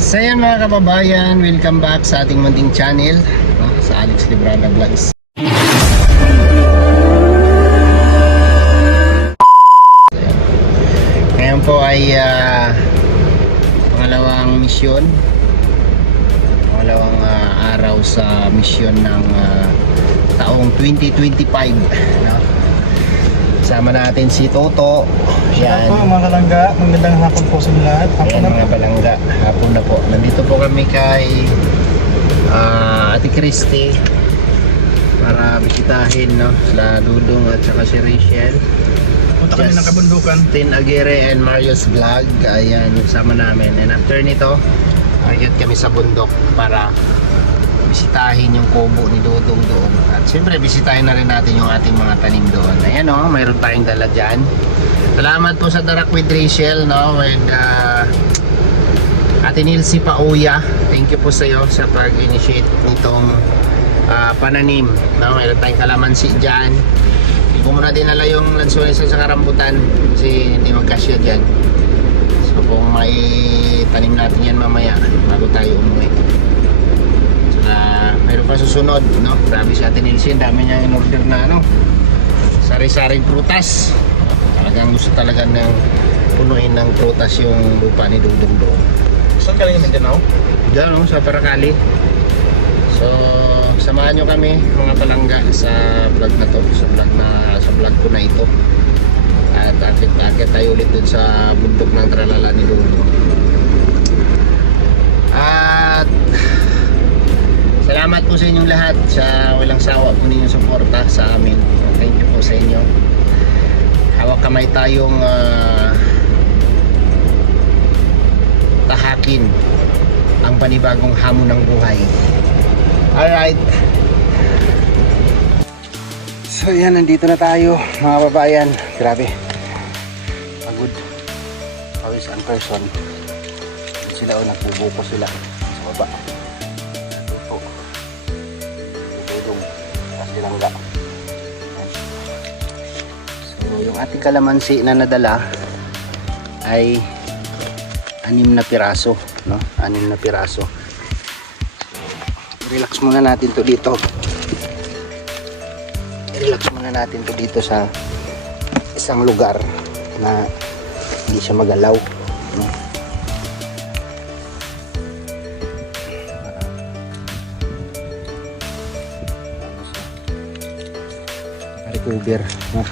So yan mga kababayan, welcome back sa ating munting channel, no, sa Alex Librana Vlogs. Ngayon po ay pangalawang misyon, pangalawang araw sa misyon ng taong 2025, no? Kasama natin si Toto. Yan. Po mga kalangga, magandang hapon po sa lahat. Ayan mga balangga, hapon na po. Nandito po kami kay Ate Christy para bisitahin, no, sila Dudong at saka si Rachel. Punta kami ng kabundukan. Tin Aguirre and Mario's Vlog. Ayan, sama namin. And after nito, akyat kami sa bundok para bisitahin yung kubo ni Dudong doon. At siyempre, bisitahin na rin natin yung ating mga tanim doon. Ayan, o, mayroon tayong dala dyan. Salamat po sa Darak with Rachel, no, with Ate Nilsi Pauya. Thank you po sa iyo sa pag-initiate nitong pananim, no. Mayroon tayong kalamansi dyan. Hindi ko muna dinala yung lansones sa karambutan kasi hindi magkasya dyan. So kung may tanim natin yan mamaya bago tayo umuwi. Saka mayroon pa susunod, no. Grabe si Ate Nilsi, dami niya in-order na, no, sari-saring prutas. Talagang gusto talaga ng punuin ng prutas yung lupa ni Dudong doon. Saan galing yung Mindanao? Diyan, no, sa Paracali. So, samahan nyo kami mga palangga sa vlog na to, sa vlog ko na ito. At akit tayo ulit dun sa bundok ng Tralala ni Dudong. At salamat po sa inyong lahat sa walang sawa po ninyong suporta sa amin. Thank you po sa inyo. Hawak kamay tayong tahakin ang panibagong hamon ng buhay. Alright. So yan, nandito na tayo mga babayan. Grabe, pagod, pawis ang person. Sila o nagbubuko sila sa baba. Ito Dudong kasi langga. Yung ating kalamansi na nadala ay 6 na piraso, no? 6 na piraso. Relax muna natin to dito. Relax muna natin to dito sa isang lugar na hindi siya magalaw, no? Recover, no?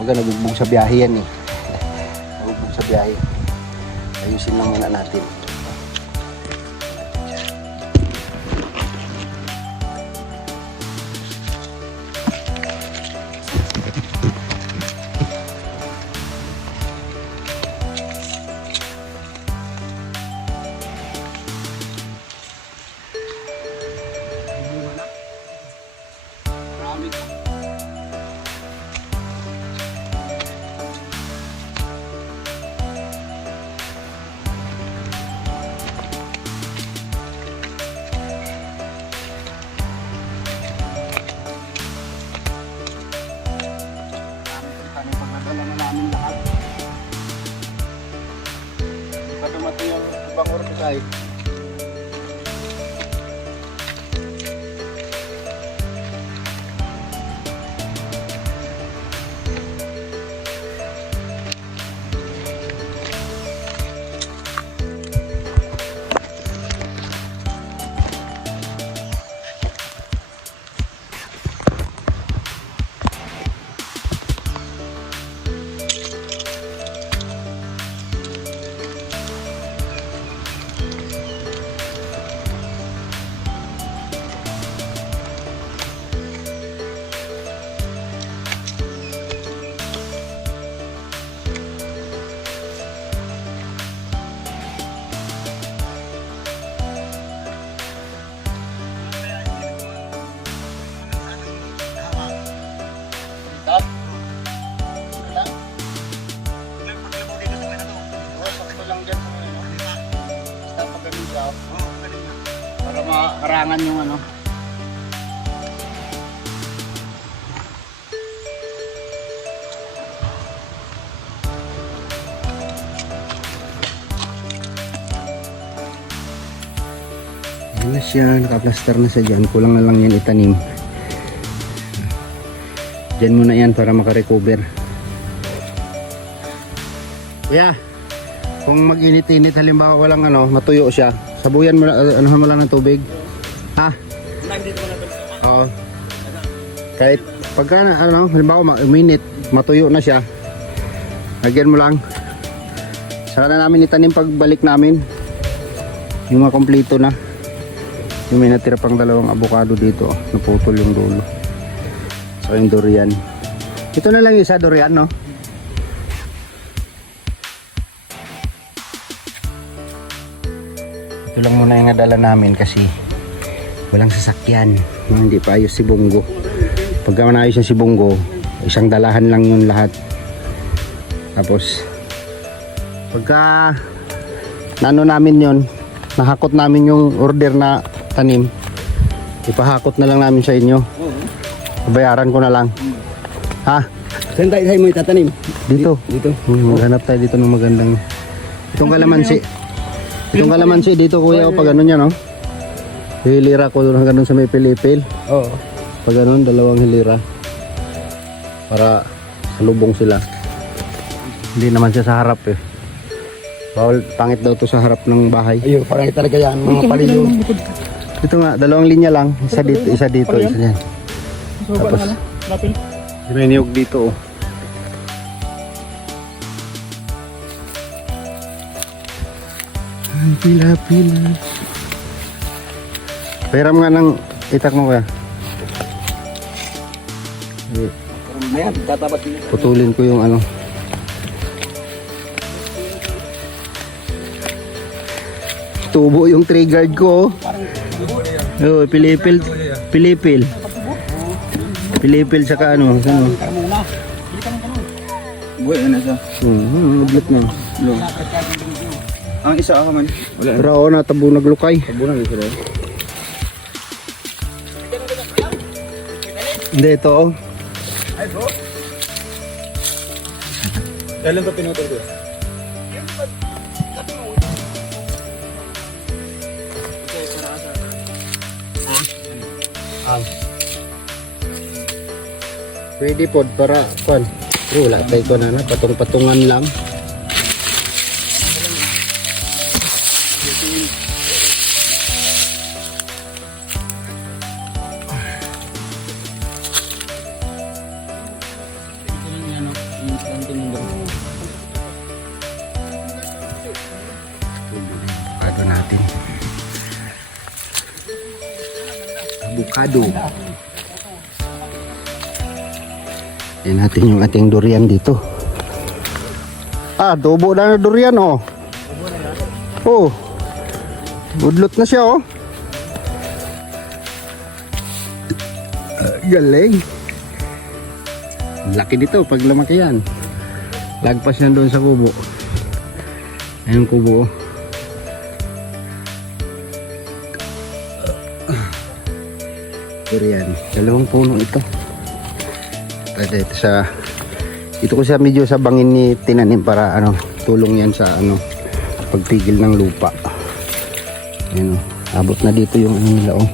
Baga nabugbog sa biyahe yan, eh. Nabugbog sa biyahe. Ayusin lang muna natin. Ito yung ibang orbisay. Para makarangan yung ano. Ano siya, nakaplaster na siya dyan. Kulang na lang yan itanim. Dyan muna yan para makarecover. Kuya, kung mag-init-init halimbawa walang ano, matuyo siya. Sabuyan mo, anuhan mo lang ng tubig. Ha? Oo. Kahit pagka ano, halimbawa uminit, matuyo na siya. Lagyan mo lang. Saka na namin itanim pagbalik namin. Yung mga kompleto na. Yung may natira pang dalawang avocado dito. Naputol yung dulo. So yung durian. Ito na lang isa durian, no? Ito lang muna yung nadala namin kasi walang sasakyan. No, hindi pa ayos si Bungo. Pagka manayos yung si Bungo, isang dalahan lang yun lahat. Tapos pagka nano namin yon, nahakot namin yung order na tanim, ipahakot na lang namin sa inyo. Bayaran ko na lang. Ha? Saan tayo mo itatanim? Dito. Dito. Maghanap tayo dito ng magandang. Itong kalamansi. Itong kalamansi dito kuya, pag ano niya, no? Hilira ko doon hanggang sa may pilipil. Oo. Pag ganun, dalawang hilira. Para salubong sila. Hindi naman siya sa harap eh. Bawal, pangit daw to sa harap ng bahay. Ayun, parang talaga yan, mga paliyo. Ito nga, dalawang linya lang. Isa dito, isa dito, isa dyan. Tapos, may niyog dito oh. Ay, pila-pila. Pairam nga ng itak mo kaya. Ayan, tatapat din. Putulin ko yung ano. Tubo yung triggered ko. Oh, pilipil. Pilipil. Pilipil saka ano. Buhay na siya. Naglit na. Ang isa ako man. Wala. Pero ako natabo naglukay. Tabunan dito rin. Hindi, ito oh. Ay bro. Kailan ko pinutol ko? Pwede pod para kuan. Pero wala tayo ko na patong-patungan lang. Avocado natin. Avocado. Yan natin yung ating durian dito. Ah, tubo na na durian oh. Oh. Udlot na siya oh. Galing. Laki dito pag lumaki yan. Lagpas yan doon sa kubo. Ayun kubo oh. Durian. Dalawang puno ito. Ito sa ito ko siya medyo sa bangin ni tinanim para ano tulong yan sa ano pagpigil ng lupa. Ayan oh, abot na dito yung ano nila oh.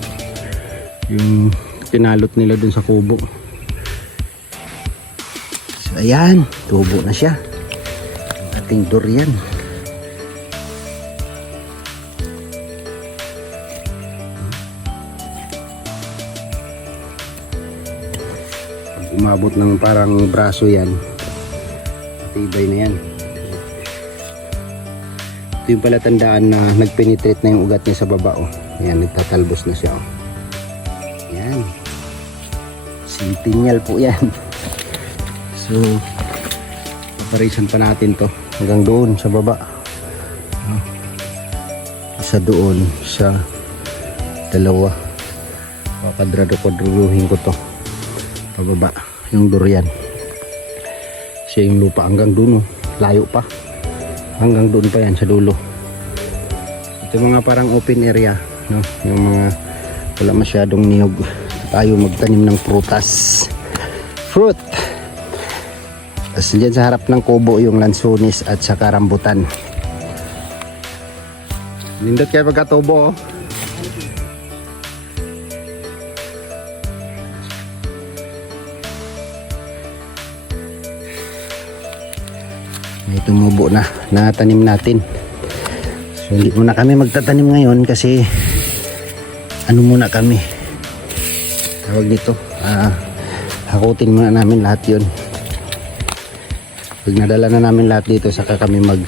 Yung kinalot nila dun sa kubo. So ayan, tubo na siya. Ang ating durian. Umabot ng parang braso yan, matibay na yan. Ito yung pala tandaan na nagpenetrate na yung ugat niya sa baba oh. Yan, nagtatalbos na siya oh. Yan, centennial po yan. So paparisan pa natin to hanggang doon sa baba oh. Isa doon sa dalawa, kwadruhin ko to pababa yung durian. Siya yung lupa hanggang dulo, layo pa hanggang doon pa yan sa dulo. Ito mga parang open area no? Yung mga wala masyadong niyog. Tayo magtanim ng prutas, fruit. As dyan sa harap ng kubo yung lansones at saka rambutan. Nindot kayo pagkatubo oh. tumubo na tanim natin. So hindi muna kami magtatanim ngayon kasi ano muna kami, tawag dito, hakutin muna namin lahat yun. Pag nadala na namin lahat dito, saka kami mag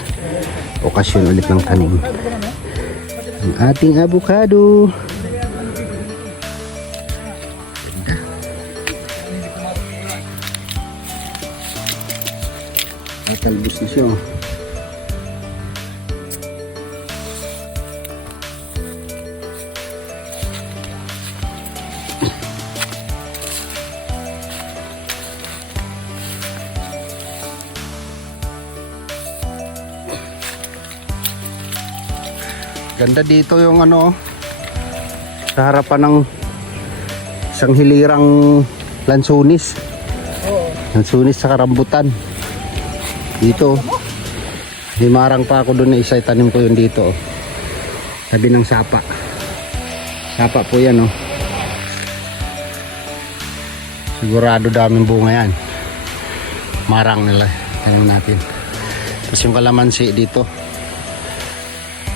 okasyon ulit ng tanim ang ating avocado. Ay, talbos na siya. Ganda dito yung ano, sa harapan ng isang hilirang lansunis. Lansunis sa karambutan. Dito. Limarang pa ako doon na isa, itanim ko yun dito. Sabi ng sapa. Sapa po yan, oh. Sigurado daming bunga yan. Marang nila. Tanim natin. Tapos yung kalamansi dito.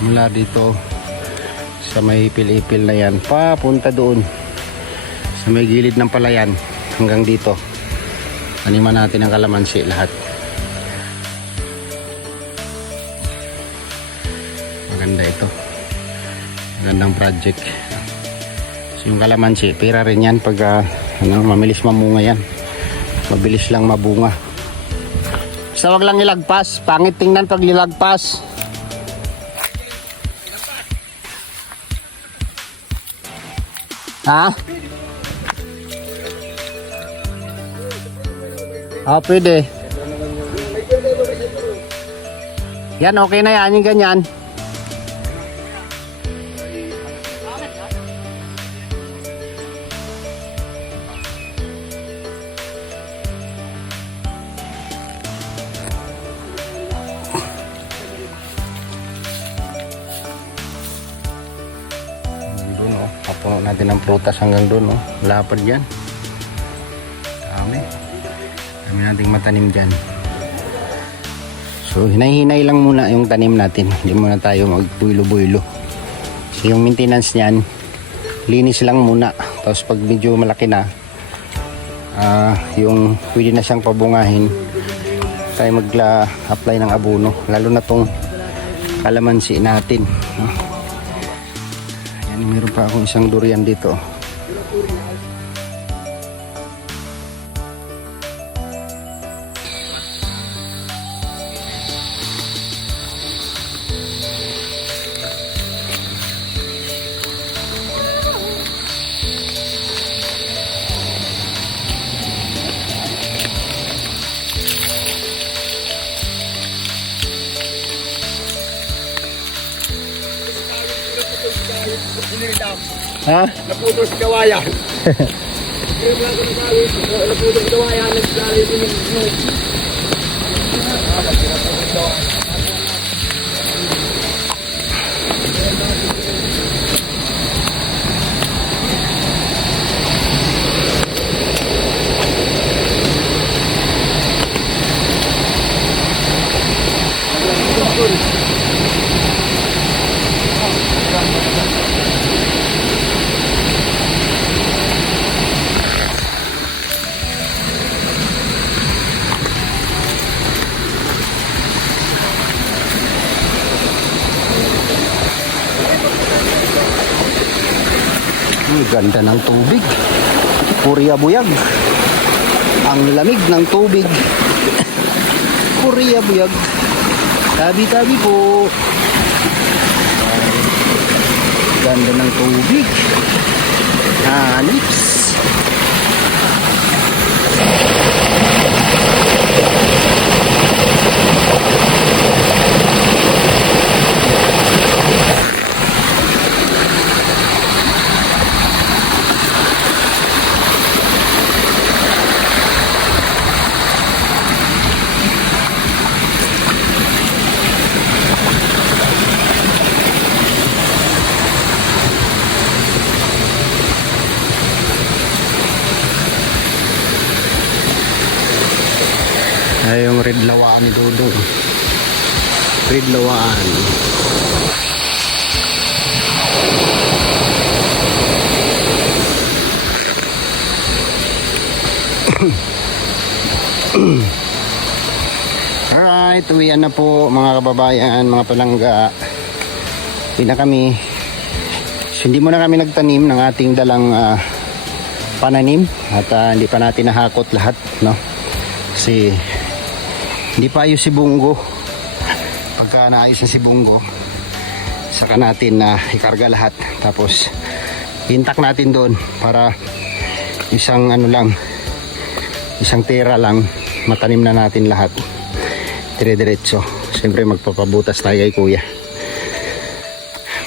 Mula dito sa may ipil-ipil na yan papunta doon sa may gilid ng palayan hanggang dito. Taniman natin ang kalamansi lahat. Maganda ito, magandang project. So yung kalamansi pira rin yan pag mamilis mamunga yan, mabilis lang mabunga. Basta wag lang ilagpas, pangit tingnan pag nilagpas. Ha? Pwede. Yan, okay na yan, yung ganyan. Puno natin ng prutas hanggang doon, oh. Lapad yan. Dami nating matanim dyan. So hinay-hinay lang muna yung tanim natin, hindi muna tayo magbuilo-builo. So yung maintenance nyan, linis lang muna. Tapos pag medyo malaki na, yung pwede na siyang pabungahin, tayo mag-apply ng abono, lalo na tong kalamansi natin. Meron pa akong isang durian dito. Ha? Naputol si kawayan. Naputol si kawayan. Nagsalit yung Ganda ng tubig. Korea buyag. Ang lamig ng tubig. Korea buyag. Tabi-tabi po. Ganda ng tubig. Lips. Ay, yung red lawaan ni Dodong. Ridlawaan. Alright, uwian na po mga kababayan, mga palangga. Uwi na kami. So, hindi muna kami nagtanim ng ating dalang pananim at hindi pa natin nahakot lahat, no? Kasi hindi pa ayos si Bungo. Pagka naayos na si Bungo, saka natin ikarga lahat, tapos intak natin doon para isang ano lang, isang tera lang matanim na natin lahat dire-diretso. Siyempre magpapabutas tayo kay kuya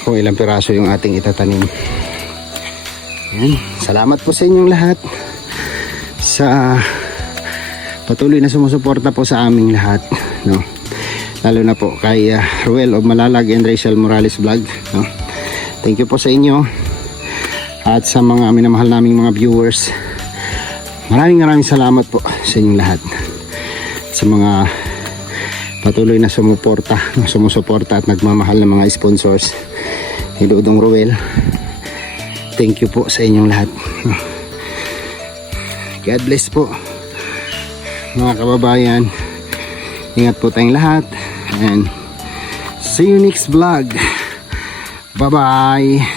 kung ilang piraso yung ating itatanim. Yan. Salamat po sa inyong lahat sa patuloy na sumusuporta po sa aming lahat, no? Lalo na po kay Ruel of Malalag and Rachel Morales Vlog, no? Thank you po sa inyo at sa mga minamahal naming mga viewers. Maraming salamat po sa inyong lahat, sa mga patuloy na sumuporta at nagmamahal ng mga sponsors ni Dudong Ruel. Thank you po sa inyong lahat. God bless po mga kababayan. Ingat po tayong lahat and see you next vlog. Bye bye.